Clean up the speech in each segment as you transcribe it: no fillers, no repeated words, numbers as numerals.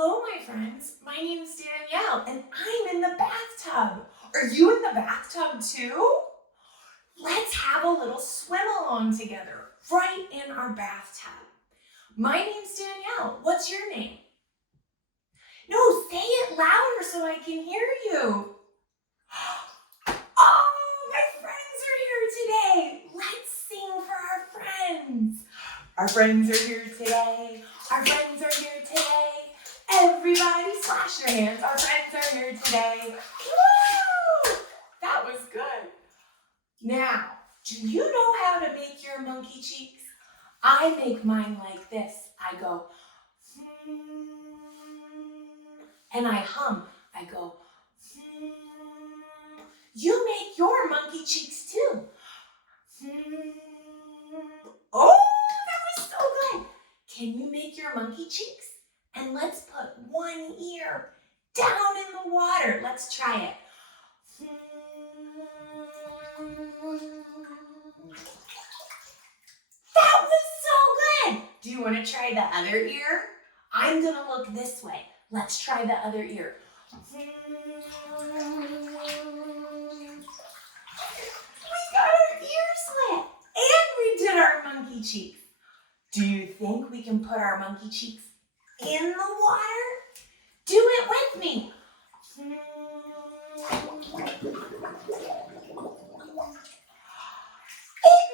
Hello, my friends. My name's Danielle, and I'm in the bathtub. Are you in the bathtub too? Let's have a little swim along together right in our bathtub. My name's Danielle. What's your name? No, say it louder so I can hear you. Oh, my friends are here today. Let's sing for our friends. Our friends are here today. Our friends are here today. Everybody slash your hands. Our friends are here today. Woo! That was good. Now, do you know how to make your monkey cheeks? I make mine like this. I go, and I hum. I go, You make your monkey cheeks too. Oh, that was so good. Can you make your monkey cheeks? And let's put one ear down in the water. Let's try it. That was so good. Do you want to try the other ear? I'm going to look this way. Let's try the other ear. We got our ears wet. And we did our monkey cheeks. Do you think we can put our monkey cheeks in the water? Do it with me. It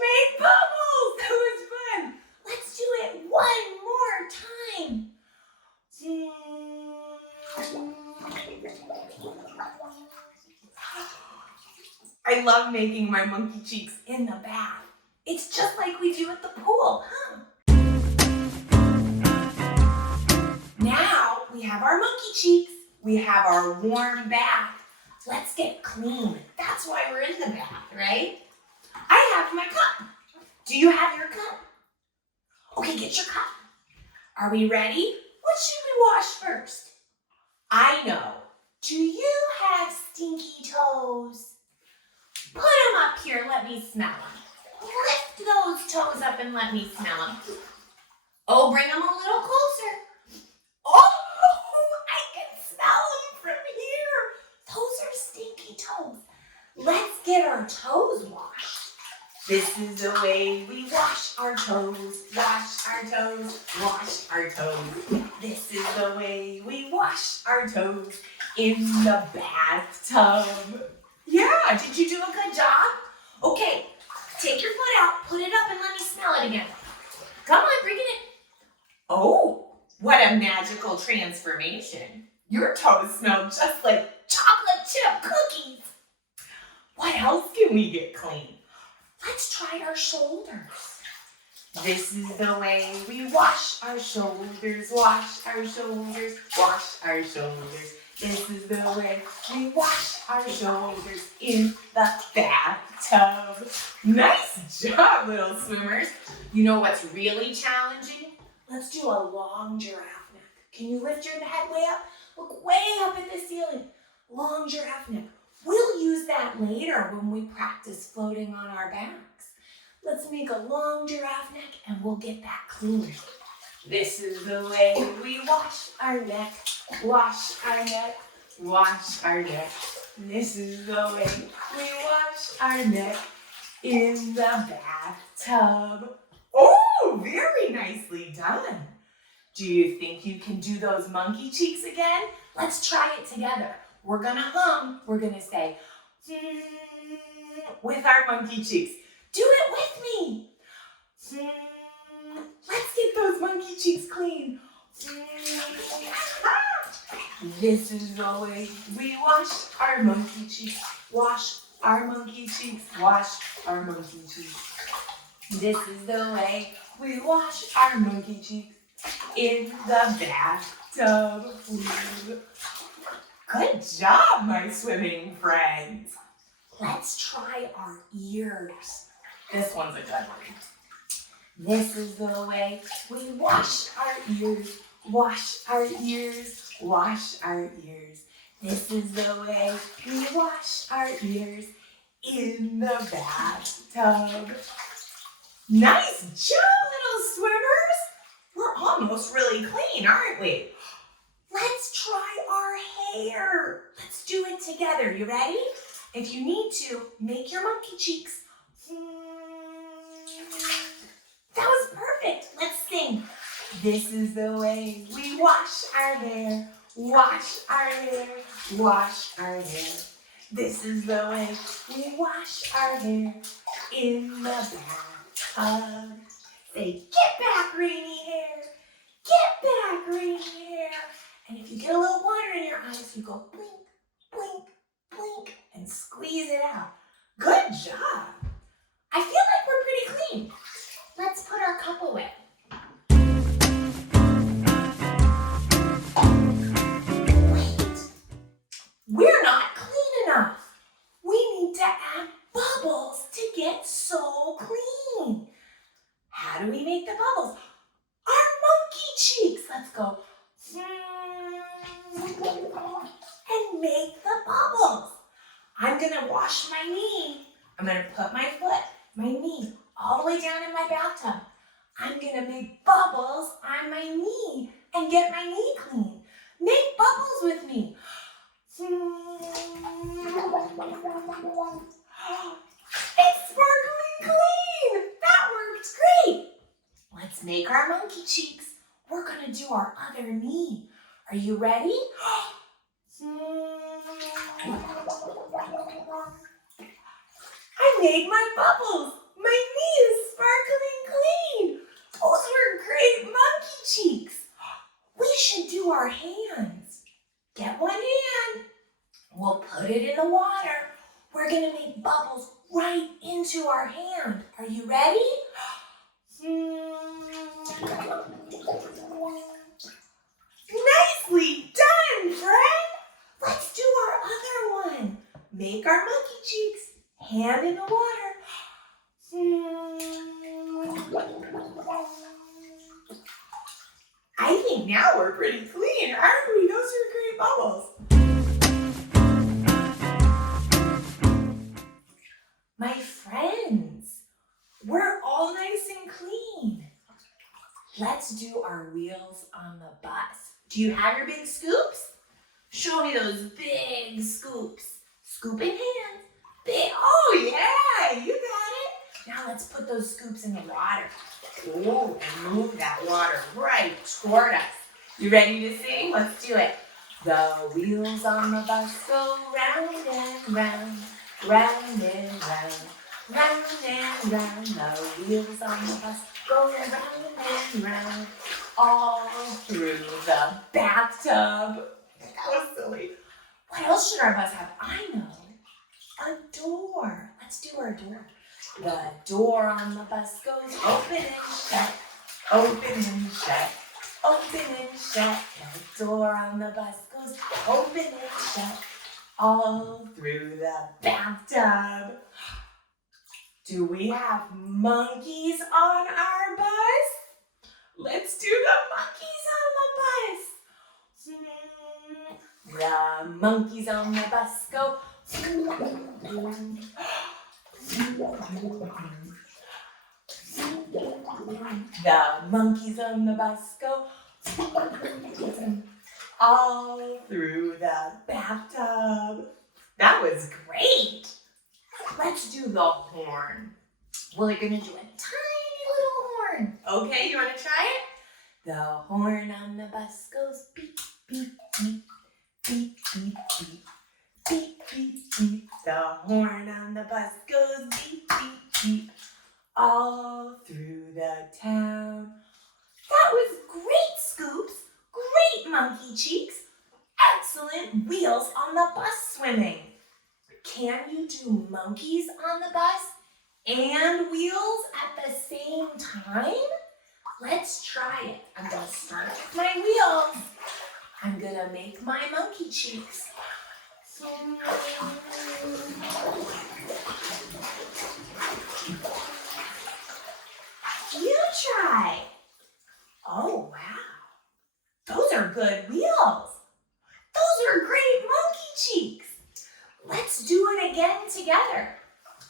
made bubbles. That was fun. Let's do it one more time. I love making my monkey cheeks in the bath. It's just like we do at the pool, huh? Now we have our monkey cheeks. We have our warm bath. Let's get clean. That's why we're in the bath, right? I have my cup. Do you have your cup? Okay, get your cup. Are we ready? What should we wash first? I know. Do you have stinky toes? Put them up here. Let me smell them. Lift those toes up and let me smell them. Oh, bring them a little closer. Oh, I can smell them from here. Those are stinky toes. Let's get our toes washed. This is the way we wash our toes. Wash our toes. Wash our toes. This is the way we wash our toes in the bathtub. Yeah, did you do a good job? Okay, take your foot out, put it up, and let me smell it again. Come on, bring it in. Oh, what a magical transformation. Your toes smell just like chocolate chip cookies. What else can we get clean? Let's try our shoulders. This is the way we wash our shoulders, wash our shoulders, wash our shoulders. This is the way we wash our shoulders in the bathtub. Nice job, little swimmers. You know what's really challenging? Let's do a long giraffe neck. Can you lift your head way up? Look way up at the ceiling. Long giraffe neck. We'll use that later when we practice floating on our backs. Let's make a long giraffe neck and we'll get that clean. This is the way we wash our neck, wash our neck, wash our neck. This is the way we wash our neck in the bathtub. Oh, very nicely done. Do you think you can do those monkey cheeks again? Let's try it together. We're gonna hum, we're gonna say, with our monkey cheeks. Do it with me. Let's get those monkey cheeks clean. This is the way we wash our monkey cheeks. Wash our monkey cheeks. Wash our monkey cheeks. This is the way we wash our monkey cheeks in the bathtub. Good job, my swimming friends. Let's try our ears. This one's a good one. This is the way we wash our ears, wash our ears, wash our ears. This is the way we wash our ears in the bathtub. Nice job, little swimmers. We're almost really clean, aren't we? Let's try our hair. Let's do it together. You ready? If you need to, make your monkey cheeks. That was perfect. Let's sing. This is the way we wash our hair. Wash our hair. Wash our hair. This is the way we wash our hair in the bathtub. Say, get back, rainy hair. Get back, rainy hair. And if you get a little water in your eyes, you go blink, blink, blink, and squeeze it out. Good job. I feel like we're pretty clean. Let's put our cup away. Wait, we're not clean enough. We need to add bubbles to get so clean. How do we make the bubbles? Our monkey cheeks. Let's go. And make the bubbles. I'm gonna wash my knee. I'm gonna put my foot, my knee, all the way down in my bathtub. I'm gonna make bubbles on my knee and get my knee clean. Make bubbles with me. It's sparkling clean. That worked great. Let's make our monkey cheeks. We're gonna do our other knee. Are you ready? I made my bubbles. My knee is sparkling clean. Those were great monkey cheeks. We should do our hands. Get one hand. We'll put it in the water. We're gonna make bubbles right into our hand. Are you ready? Nicely done, friend. Let's do our other one. Make our monkey cheeks. Hand in the water. I think now we're pretty clean, aren't we? Those are great bubbles. My friends, we're all nice and clean. Let's do our wheels on the bus. Do you have your big scoops? Show me those big scoops. Scoop in hand. Big. Oh, yeah, you got it. Now let's put those scoops in the water. Oh, and move that water right toward us. You ready to sing? Let's do it. The wheels on the bus go round and round, round and round, round and round. The wheels on the bus go round and round, all through the bathtub. That was silly. What else should our bus have? I know. A door. Let's do our door. The door on the bus goes open and shut, open and shut, open and shut. The door on the bus goes open and shut, all through the bathtub. Do we have monkeys on our bus? Let's do the monkeys on the bus. The monkeys on the bus go. The monkeys on the bus go all through the bathtub. That was great. Let's do the horn. We're gonna do a tiny little horn. Okay, you wanna try it? The horn on the bus goes beep, beep, beep, beep, beep, beep. Beep, beep, beep. The horn on the bus goes beep, beep, beep, all through the town. That was great, Scoops. Great, Monkey Cheeks. Excellent wheels on the bus swimming. Can you do monkeys on the bus and wheels at the same time? Let's try it. I'm going to start with my wheels. I'm going to make my monkey cheeks. You try. Oh, wow. Those are good wheels. Those are great monkey cheeks. Let's do it again together.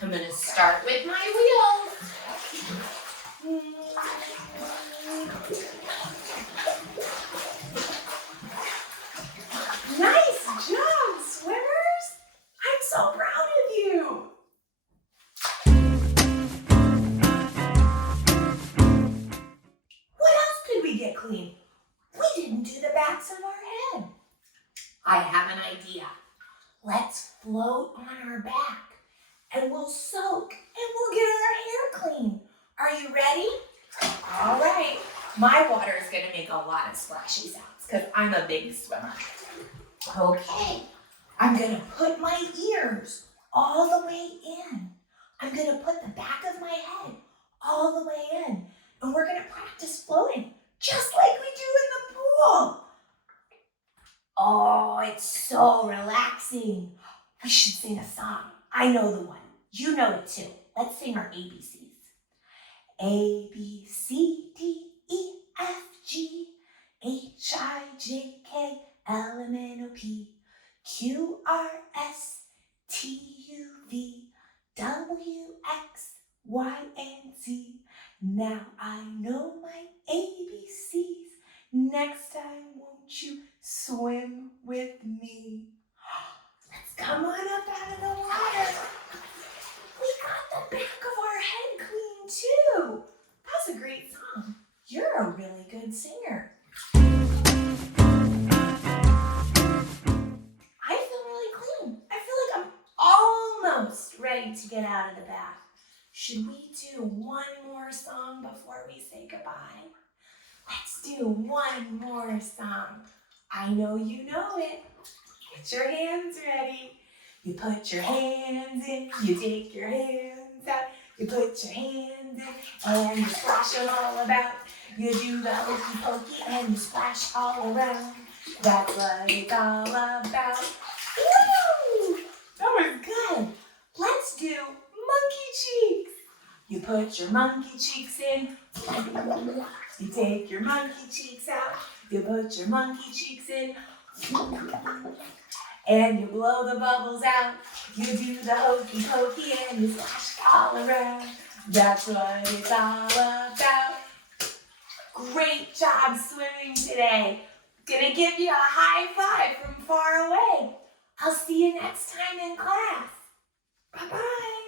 I'm going to start with my wheels. so proud of you. What else could we get clean? We didn't do the backs of our head. I have an idea. Let's float on our back and we'll soak and we'll get our hair clean. Are you ready? All right. My water is going to make a lot of splashy sounds because I'm a big swimmer. Okay. I'm going to put my ears all the way in. I'm going to put the back of my head all the way in. And we're going to practice floating just like we do in the pool. Oh, it's so relaxing. We should sing a song. I know the one. You know it too. Let's sing our ABCs. A, B, C, D, E, F, G, H, I, J, K, L, M, N, O, P, Q, R, S, T, U, V, W, X, Y, and Z. Now I know my ABCs. Next time, won't you swim with me? Let's come on up out of the water. We got the back of our head clean too. That's a great song. You're a really good singer. I feel really clean. I feel like I'm almost ready to get out of the bath. Should we do one more song before we say goodbye? Let's do one more song. I know you know it. Get your hands ready. You put your hands in, you take your hands out. You put your hands in and you splash them all about. You do the hokey pokey and you splash all around. That's what it's all about. Woo! That was good. Let's do monkey cheeks. You put your monkey cheeks in. You take your monkey cheeks out. You put your monkey cheeks in. And you blow the bubbles out. You do the hokey pokey and you splash all around. That's what it's all about. Great job swimming today. Gonna give you a high five from far away. I'll see you next time in class. Bye-bye.